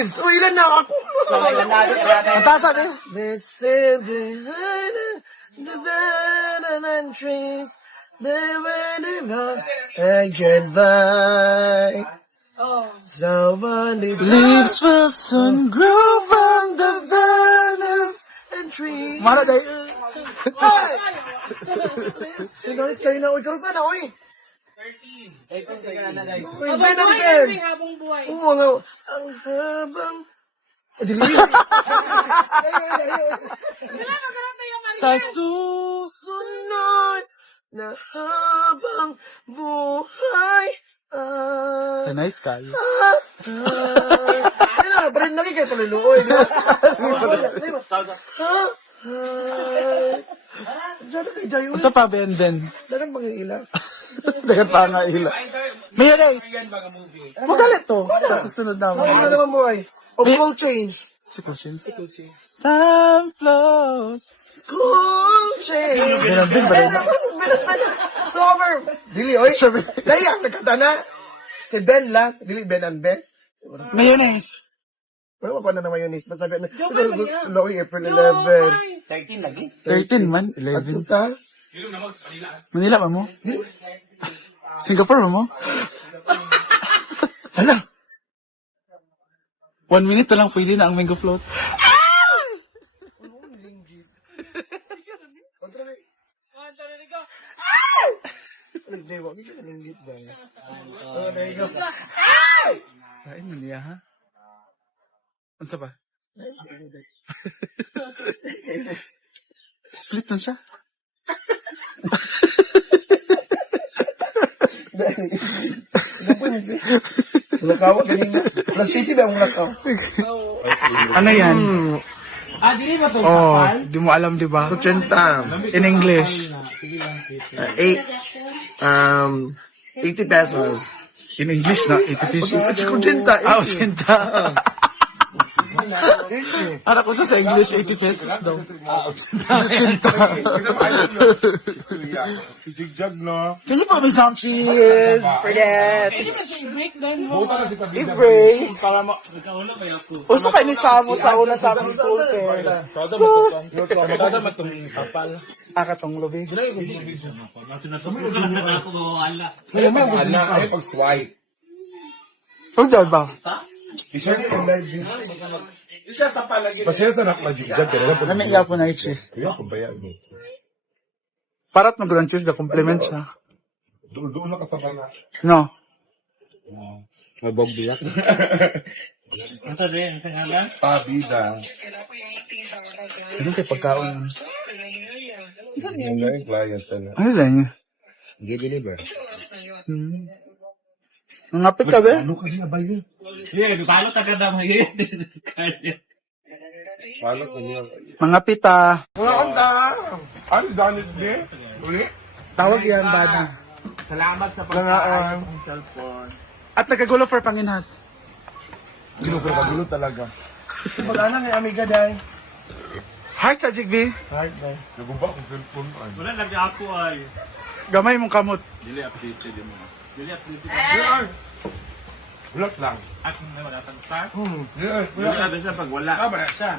Please! O, ilan na ako? Ang taas sabi. Let's say behind the banana trees, they went about and goodbye. So many leaves will soon grow from the bananas and trees. Mara day. Sinois kayo na, uy, karoon sana, uy. 13. Uy, Habang Ben and buhay, Ben. Henry, habang buhay. Oo, mga, ang habang... Dili. Sa susunod na habang buhay Sa nice sky. Ano, brand lagi kayo paluluoy, di ba? Diyan na kayo dayo. Sa pa, Ben? Dagan mga ila. Dagan pa nga ila. Mayonnaise. Magalit to. Sa susunod na. Ano naman mo ay? O full change. Si Kuchins. Time flows. Cool change. Binanding ba rin? Summer. Dili, oy. Sabi. Dali ang nagkata na. Si Ben lang. Dili, Ben and Ben. Mayonnaise. Wala pa na naman yun. Masabi na. Joke man yan. Low April 11. 13 lagi. 13 man. At 11. ta? Manila ba mo? Singapore ba mo? Hala. 1 minute na lang pwede na ang mango float. Nagdewa. Hindi ka nanggit ba? Oh, there you go. Kain mo niya, ha? Ano ba? Split na siya. Lakaw, ganyan na. Plus city ba ang lakaw? Ano yan? Dili ba ito Oh, di mo alam, di ba? 80. In English. 80 pesos. In English na, 80 pesos. At 80. Ah, 80. Anak ko sa English, 80 pesos daw. 80. Jigjag, no? Can you put me some cheese for that? Pwede ba siya i-break down mo? I-break. Para magkaulo ba ako? Gusto kayo ni Samo sa una sa aming school fair. Kada matong sapal. Akatong lubi. Ana, ay pag-swipe. Huwag daw ba? Isa sa palagi. Pasaya sa nak jigjag pero na Nami iya po na i-cheese. Kuya, kumbaya mo. Parat mag-grand cheese, the compliment siya. Doon na kasama na. No. Mabog biyak. Ang sabi, ang sangalan? Pabida. Ano kayo pagkaon? Yan na yung client na. Ano lang niya? G-deliver. Nangapit ka ba? Ano ka niya ba yun? Sige, palo ka na mag-hit. Paano ka niya? Mangapit ah. Wala kang ka. Ano, danit niya? Uli? Tawag yan, bad. Salamat sa Langaan. cellphone. At nagagulo for panginhas. Ginugulo ka gulo talaga. Pag-ana ngay amiga day. Heart sa Jigby. Heart day. Nagumba kung cellphone ka. Wala lagi ako ay. Gamay mong kamot. Dili updated mo. Dili updated. Bulat lang. At may wala pang star. Yes, Dili ada siya pag wala. Wala siya.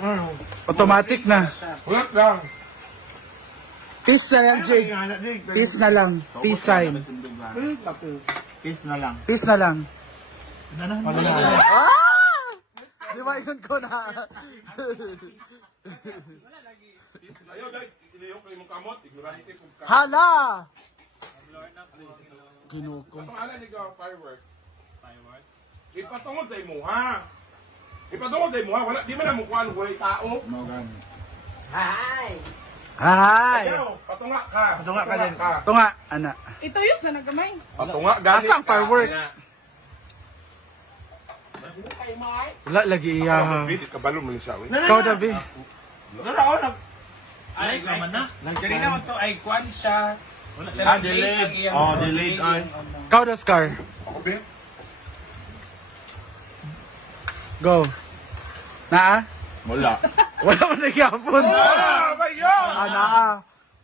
Automatic na. bulat lang. Peace na lang, Jig. Peace na lang. Peace sign. Kiss na lang. Peace na lang. Ah! Di ba yun ko na? Ayaw, dahil iniyaw kayo mong kamot. Ignorante kung ka. Hala! Ginuko. Itong ala ni Gawa fireworks. Ipatungod tayo mo, ha? Ipatungod tayo mo, ha? Wala, di ba na mukha ng walay tao? Hi! Ayaw, patunga ka. Patunga ka din. Ito nga, anak. Ito yung sa nagamay. Patunga, galit Asa ang ka. fireworks? Wala lagi iya. Bidit ka balo mo siya, we. Ikaw, Dabi. Ay, naman na. Nagkari naman to ay kwan siya. Delayed. Oh, delayed on. Ikaw, Oscar. Ako, be? Go. Naa? Wala. Wala mo nagyapon. Ah, ba yun? Naa.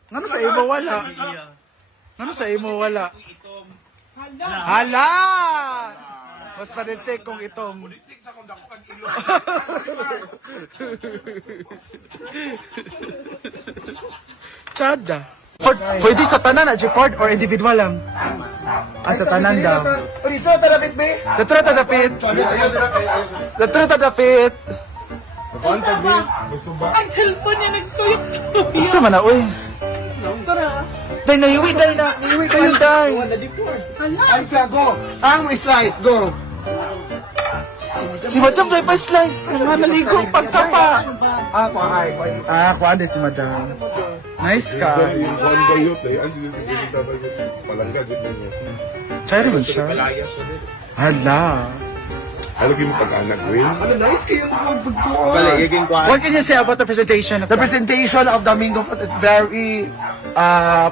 Ngano sa imo wala? Ngano sa imo wala? Hala. Hala! Mas panitik kung itong. Politik sa kung dakukan ilo. Chada. Pwede sa tanan na Jepard or individual lang? Sa tanan daw. Dito, talapit ba? Datro tadapit. Datro tadapit. Sa pantag din. Gusto ba? Ang cellphone niya nagtuyot. Isa man na, uy. Day, naiwi, day na. Naiwi kayo, day. Alis ka, go. Ang slice, go. Si Madam, day pa slice. Naligo, pagsapa. Kuhaan din si Madam. Nice ka. Juan Bayot eh. Ang dito si Benita Bayot. Palangga, good man niya. Try naman siya. Kalaya siya din. Hala. Alam mo yung pag-anak, Will? Ano, nice kayo magbagkuhan. Paligiging ko. What can you say about the presentation? The presentation of the Mingo Food is very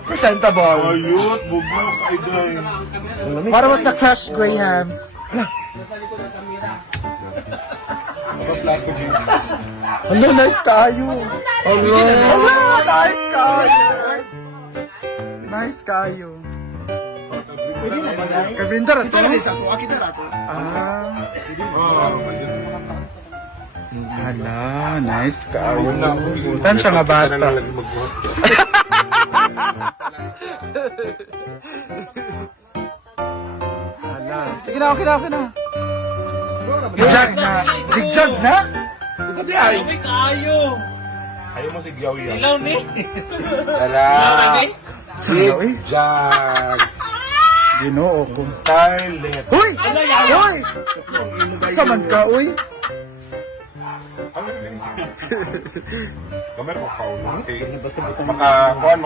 presentable. Ayot, bugnaw, kaiday. What about the crushed grahams? Nakaplato din. Hello, nice kayo. Hello, nice kayo. Nice kayo. Pwede na ba, guys? Kabrinda ra to? Sa to, akin na rato. Hala, nice kayo. Tan siya nga bata. Hala. Sige na, okay na, okay na. Jigjag na. Jigjag na? Ikaw ay. Ay, kayo. Ayaw mo si Gyaw yan. Ilaw ni. Tara. Sana, uy. Jag. Ginoo ko. Starlet. Uy! Uy! Saman ka, uy. Kamer ko kaul. Makakuan,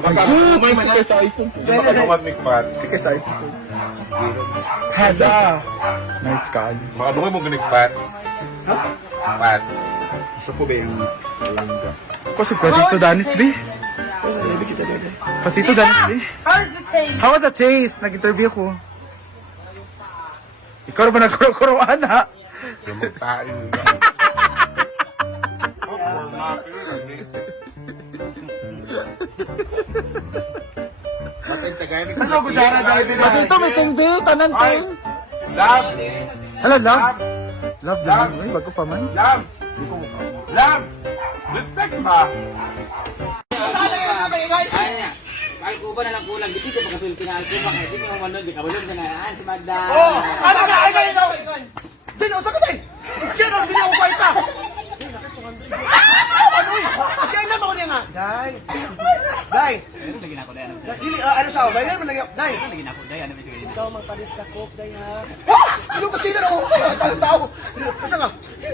May sige sa iPhone. makadungan ni Fat. Sige sa iPhone. Hada. Nice ka. Makadungan mo ganig Fats. Fats. Gusto ko ba yung palangga? Ako si Patito Danis, B. Patito Danis, B. How was the taste? Nag-interview ko. Ikaw na ba nagkuro-kuroan, ha? Yung magtain. Ano, kutsara, dahil Patito, may tingbil, tanan ting. Love! Hello, love. Love naman, uy, bago pa man. Love! Love! Respect ba? Ay, kuba na lang kulang. Di ko pagkasulti na alko ba? Di ko manod. Di ka balon ka na. Si Magda. Ay! Din, usa ka din! Kaya nang bili ako kwarta! Ano eh? Kaya na ako niya nga! Day! Day! Lagi na ako dahil. Dili, ano sa ako? Day, man lagi. Day! Lagi na ako dahil. Ano ba siya? Ikaw magpalit sa coke, Day, ha? Ano ba sila ako? Ano tao? Asa nga?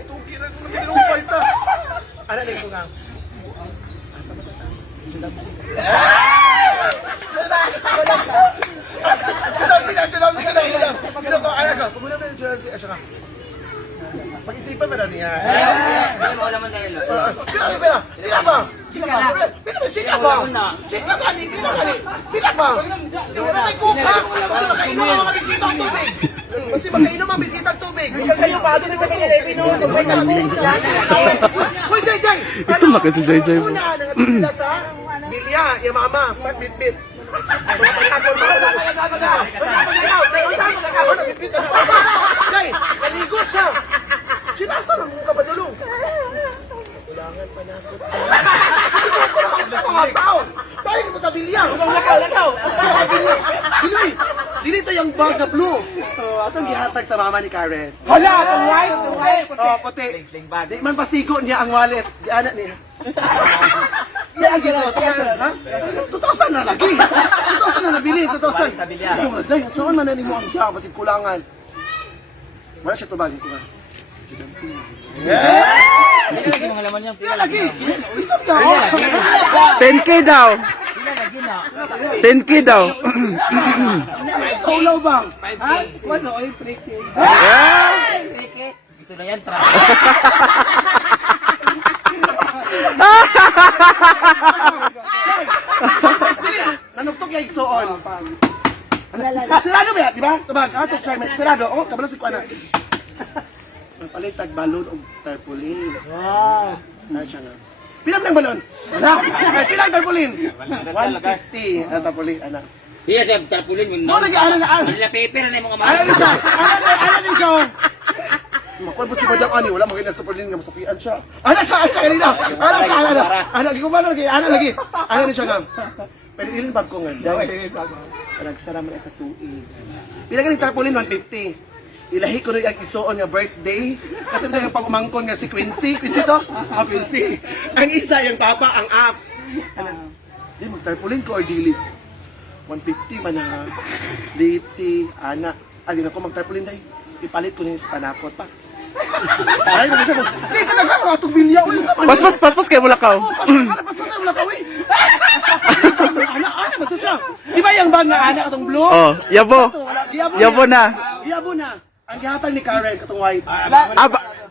Tuki na kung nabili ako kwarta! Ano na ito nga? Asa ba ito? Pag-isipan ba na niya? Hindi mo alam ang dahil. Pinakali ba? Pinak ba? Pinak ba? Pinak ba? Pinak ba? Wala may kuka! Kasi makainom ang mga bisita ang tubig! Kasi makainom ang bisita ang tubig! Kasi yung bago na sa Pilipinas noon! Uy, Day! Day! Ito na kasi JJ mo. Una, nangatid sila sa Bilya, yung mama, pat-bit-bit. Day, naligo siya. Sinasa ng mga kabadulong. Kulangan pa na ako. Kulangan sa mga tao. Tayo ko sa Bilya. Lagaw. Dili, dili to yung bag na blue. Atong gihatag sa mama ni Karen. Hala, atong white. Oh, puti. Di man pasigo niya ang wallet. Di anak niya. Yan ang ginawa. Ha? 2,000 na lagi. 2,000 na nabili. 2,000. Sa Bilya. Day, saan man na mo ang diya? Basig kulangan. Wala siya tubagin ko nga. Pila lagi mga laman niya. Pila Lagi. Gusto niya. 10K daw. Pila lagi na. 10K daw. Ulaw bang? Ha? Wano? Ay, preke. Preke. Gusto na yan. Tra. Nanugtog yung isuon. Sarado ba? Di ba? Tabag. Ato try. Sarado. Oh, kabalo si Kuana. Palitag balon o tarpaulin. Wow. Na siya nga. Pilang ng balon? Wala. Ay, pilang tarpaulin? 150 na tarpaulin, anak. Iya, siya tarpulin yun. Mo lagi ano na. Ano na paper na yung mga Ano ni siya? Ano ni siya? Makuha po si Madam Ani, wala magiging nagtupunin nga masapian siya. Ana siya, ana kanina. Ana siya, ana. Ana, gigumano lagi, ana lagi. Ana ni siya nga. Pero ilin bag ko nga. Nagsara man sa tuig. Pila ka ni tarpaulin 150. Ilahi ko rin ang isuon nga birthday. Katunda yung pag-umangkon nga si Quincy. Quincy to? Quincy. Ang isa, yung papa, ang apps. Ano? Di, mag-tarpaulin ko or dili? 150 man na. Diti, ana. Agin ako mag-tarpaulin dahil. Ipalit ko na yung sa panakot pa. Ay, naman siya. Hindi, talaga ako atong bilya. Pas kayo mulakaw. Pas siya wala ka, uy. Ana, ba ito siya? Di ba yung bag nga ana katong blue? Oh, yabo. Yabo na. Yabo na. Ang gihatag ni Karen katong white.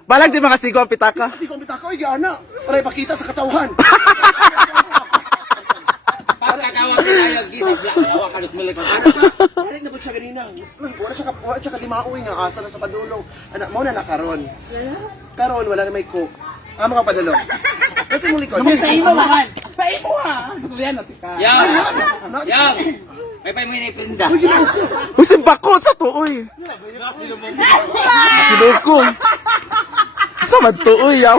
Balag di makasigo ang pitaka. Kasi kung bita ko, ana. Para ipakita sa katawan. Pagkakawag ka tayo, gisig lang. Kawa ka, lumilig ka. Balik na ba siya ganina? Wala siya kalimaoy nga asa na sa padulong. Anak, mo na nakaron. Karon, wala na may cook. Ah, mga padulong. Kasi muli ko. Sa imo, mahal. Sa imo, ha. Gusto yan, natin ka. Yang! Yang! May pa mo yung ipinda. Usim bako sa tuoy. Ginoko. Sa man tuoy yaw.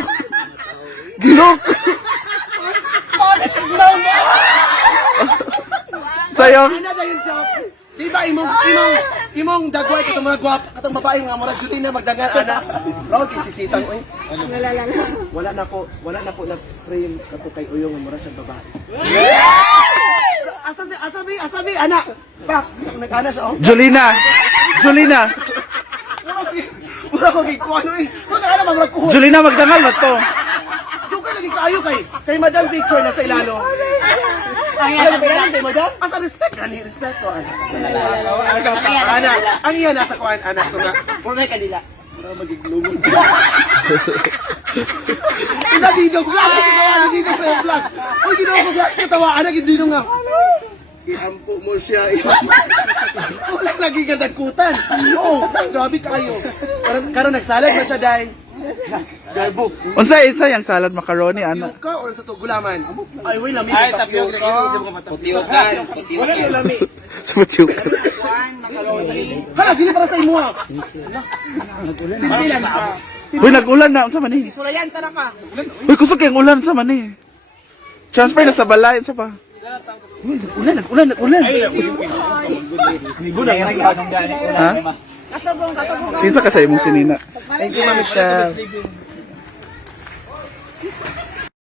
Ginoko. Sayang. Ana dayon siya. Di ba imong dagway katong mga gwap, katong babae nga murag duty na magdangan ana. Rawag isisitang oy. Wala na ko na frame kato kay uyong nga murag siyang babae. Asabi ana. Pak, nag-ana siya oh. Jolina. Mura ko gikuha no eh. Kung na ana murag kuhon. Jolina magdangal na to. Joke lagi kaayo kay Madam picture na sa ilalo. Ay, kay Madam? Asa respect ani, respect ko ana. Ana, ang iya nasa kuan anak ko nga. Mura na kanila. Mura magiglumon. Pinadidog vlog, pinadidog sa vlog. Oy, ginawa ko vlog, katawa ana gid dino nga. Iampo mo siya. Wala lagi ka nagkutan. Oo, grabe kayo. Karon nagsalad na siya dai. Garbo. Unsa yung salad macaroni ano? Ka or sa to gulaman? Ay, wait, lami ay tapioca. Putiyogan. Wala na lami. Sa matiyok. Hala, dili para sa imo ah. Uy, nag-ulan na. Unsa man eh? Sulayan tara ka. Uy, kusog kayong ulan sa man eh. Transfer na sa balay. Unsa pa? Nag-ulan. Ha? Sinsa ka sa imong sinina? Thank you, Ma'am Michelle.